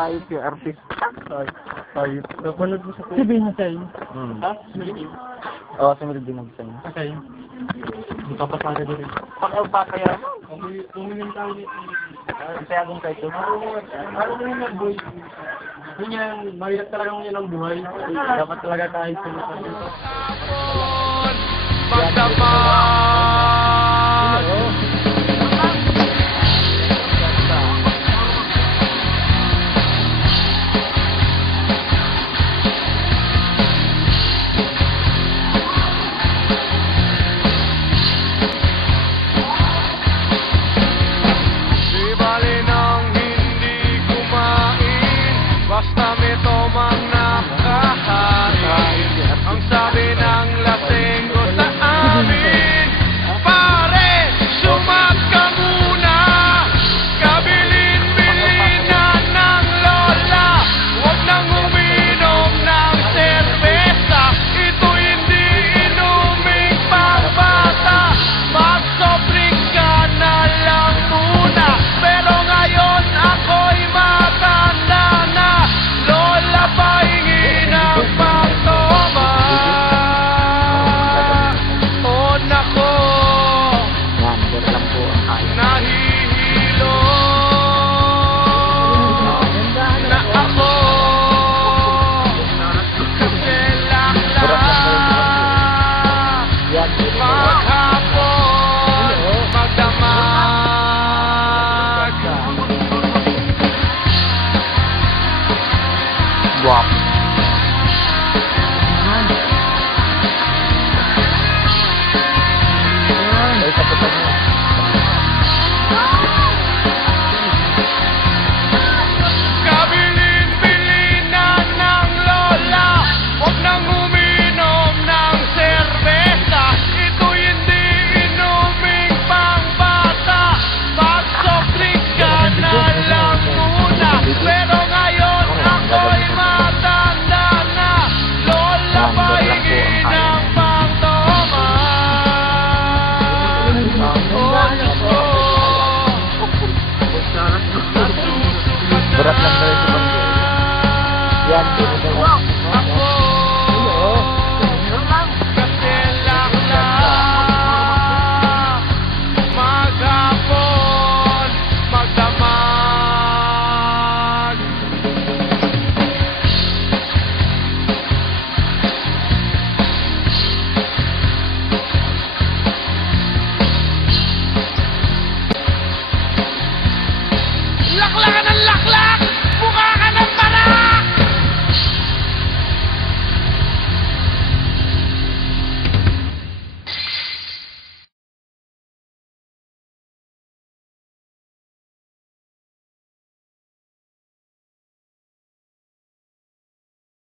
Ayos yung artista. Ayos. Napanood mo sa si Binasay. Ha? Oo, sumunod din ang design. Asay. Hindi ka pasada din. Pakaya mo. Umingin tayo nito. Kaya kung kahit ito. Ano mo yun, boy? Yun yan, mahirap talaga mo yan ang buhay. Dapat talaga kahit sa